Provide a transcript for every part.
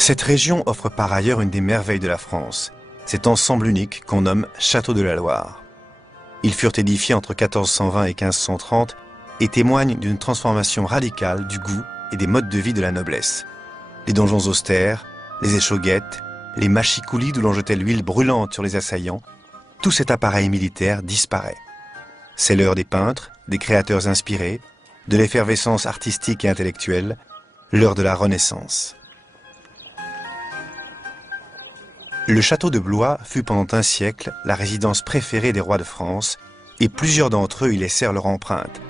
Cette région offre par ailleurs une des merveilles de la France, cet ensemble unique qu'on nomme Château de la Loire. Ils furent édifiés entre 1420 et 1530 et témoignent d'une transformation radicale du goût et des modes de vie de la noblesse. Les donjons austères, les échauguettes, les machicoulis d'où l'on jetait l'huile brûlante sur les assaillants, tout cet appareil militaire disparaît. C'est l'heure des peintres, des créateurs inspirés, de l'effervescence artistique et intellectuelle, l'heure de la Renaissance. Le château de Blois fut pendant un siècle la résidence préférée des rois de France et plusieurs d'entre eux y laissèrent leur empreinte.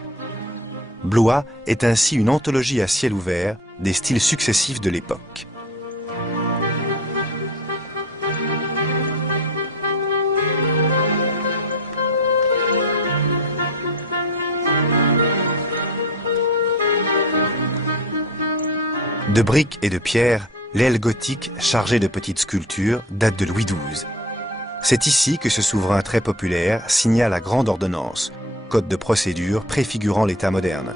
Blois est ainsi une anthologie à ciel ouvert des styles successifs de l'époque. De briques et de pierres, l'aile gothique chargée de petites sculptures date de Louis XII. C'est ici que ce souverain très populaire signa la Grande Ordonnance, code de procédure préfigurant l'État moderne.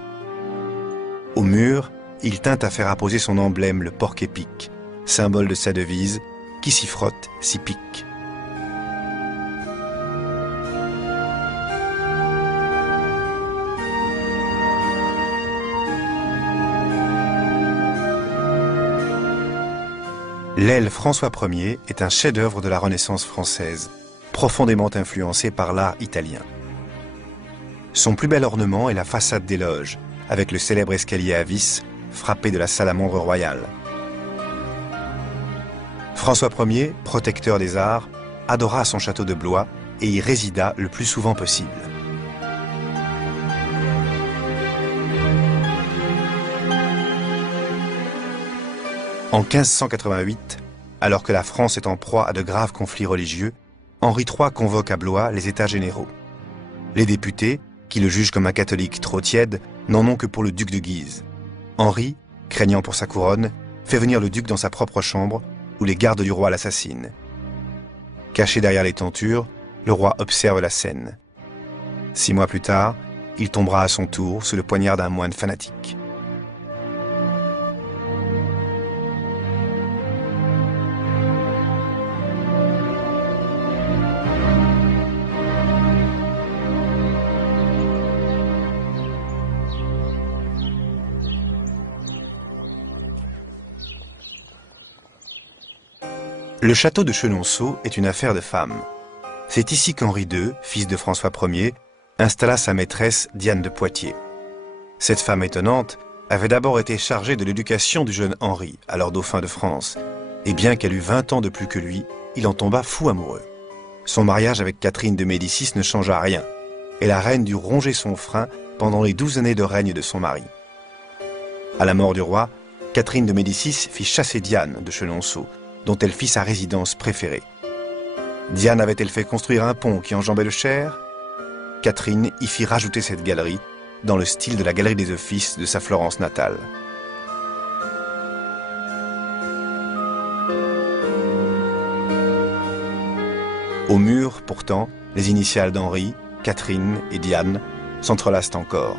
Au mur, il tint à faire apposer son emblème, le porc-épic, symbole de sa devise « Qui s'y frotte, s'y pique ». L'aile François Ier est un chef-d'œuvre de la Renaissance française, profondément influencé par l'art italien. Son plus bel ornement est la façade des loges, avec le célèbre escalier à vis frappé de la salamandre royale. François Ier, protecteur des arts, adora son château de Blois et y résida le plus souvent possible. En 1588, alors que la France est en proie à de graves conflits religieux, Henri III convoque à Blois les États généraux. Les députés, qui le jugent comme un catholique trop tiède, n'en ont que pour le duc de Guise. Henri, craignant pour sa couronne, fait venir le duc dans sa propre chambre, où les gardes du roi l'assassinent. Caché derrière les tentures, le roi observe la scène. 6 mois plus tard, il tombera à son tour sous le poignard d'un moine fanatique. Le château de Chenonceau est une affaire de femme. C'est ici qu'Henri II, fils de François Ier, installa sa maîtresse Diane de Poitiers. Cette femme étonnante avait d'abord été chargée de l'éducation du jeune Henri, alors dauphin de France, et bien qu'elle eût 20 ans de plus que lui, il en tomba fou amoureux. Son mariage avec Catherine de Médicis ne changea rien, et la reine dut ronger son frein pendant les 12 années de règne de son mari. À la mort du roi, Catherine de Médicis fit chasser Diane de Chenonceau, dont elle fit sa résidence préférée. Diane avait-elle fait construire un pont qui enjambait le Cher? Catherine y fit rajouter cette galerie, dans le style de la galerie des Offices de sa Florence natale. Au mur, pourtant, les initiales d'Henri, Catherine et Diane s'entrelacent encore.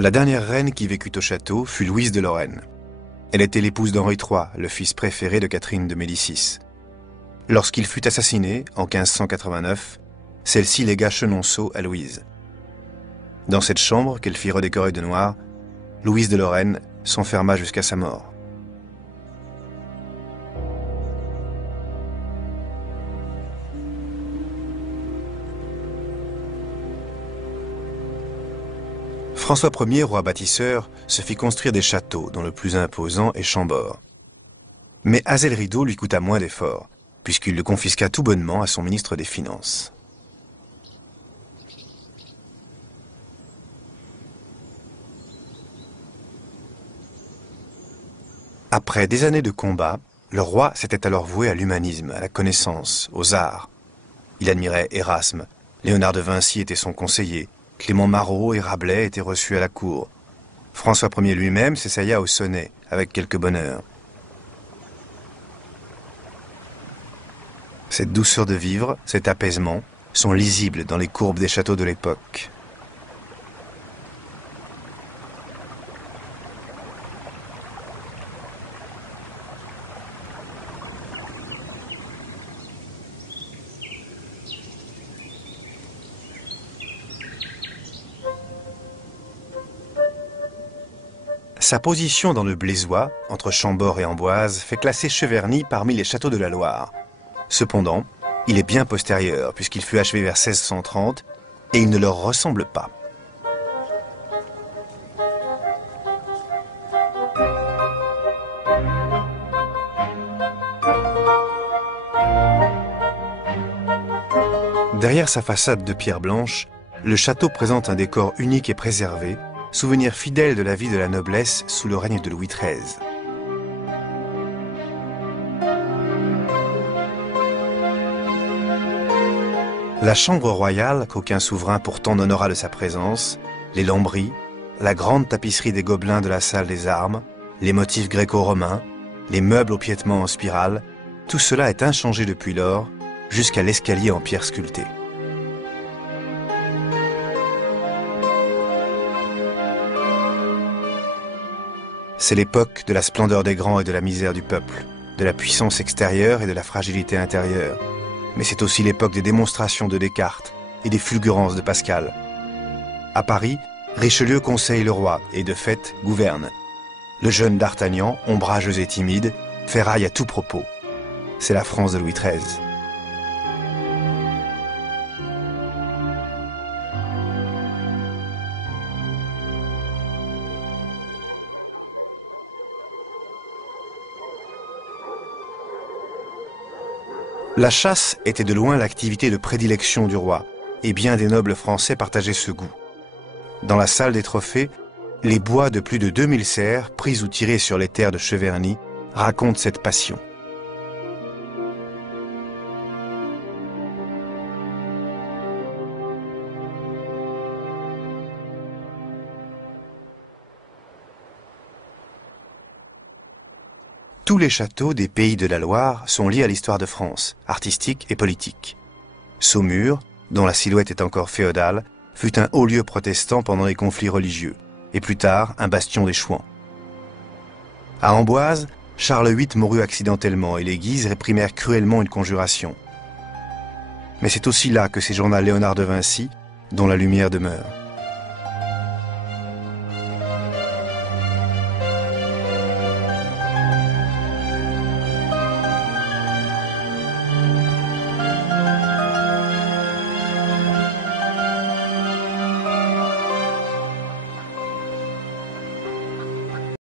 La dernière reine qui vécut au château fut Louise de Lorraine. Elle était l'épouse d'Henri III, le fils préféré de Catherine de Médicis. Lorsqu'il fut assassiné, en 1589, celle-ci légua Chenonceau à Louise. Dans cette chambre, qu'elle fit redécorer de noir, Louise de Lorraine s'enferma jusqu'à sa mort. François Ier, roi bâtisseur, se fit construire des châteaux, dont le plus imposant est Chambord. Mais Azay-le-Rideau lui coûta moins d'efforts, puisqu'il le confisqua tout bonnement à son ministre des Finances. Après des années de combat, le roi s'était alors voué à l'humanisme, à la connaissance, aux arts. Il admirait Erasme, Léonard de Vinci était son conseiller, Clément Marot et Rabelais étaient reçus à la cour. François Ier lui-même s'essaya au sonnet, avec quelque bonheur. Cette douceur de vivre, cet apaisement, sont lisibles dans les courbes des châteaux de l'époque. Sa position dans le Blésois, entre Chambord et Amboise, fait classer Cheverny parmi les châteaux de la Loire. Cependant, il est bien postérieur, puisqu'il fut achevé vers 1630, et il ne leur ressemble pas. Derrière sa façade de pierre blanche, le château présente un décor unique et préservé, souvenir fidèle de la vie de la noblesse sous le règne de Louis XIII. La chambre royale, qu'aucun souverain pourtant n'honora de sa présence, les lambris, la grande tapisserie des gobelins de la salle des armes, les motifs gréco-romains, les meubles au piétement en spirale, tout cela est inchangé depuis lors, jusqu'à l'escalier en pierre sculptée. C'est l'époque de la splendeur des grands et de la misère du peuple, de la puissance extérieure et de la fragilité intérieure. Mais c'est aussi l'époque des démonstrations de Descartes et des fulgurances de Pascal. À Paris, Richelieu conseille le roi et, de fait, gouverne. Le jeune d'Artagnan, ombrageux et timide, ferraille à tout propos. C'est la France de Louis XIII. La chasse était de loin l'activité de prédilection du roi, et bien des nobles français partageaient ce goût. Dans la salle des trophées, les bois de plus de 2000 cerfs, pris ou tirés sur les terres de Cheverny, racontent cette passion. Tous les châteaux des pays de la Loire sont liés à l'histoire de France, artistique et politique. Saumur, dont la silhouette est encore féodale, fut un haut lieu protestant pendant les conflits religieux, et plus tard un bastion des Chouans. À Amboise, Charles VIII mourut accidentellement et les Guises réprimèrent cruellement une conjuration. Mais c'est aussi là que séjourna Léonard de Vinci, dont la lumière demeure.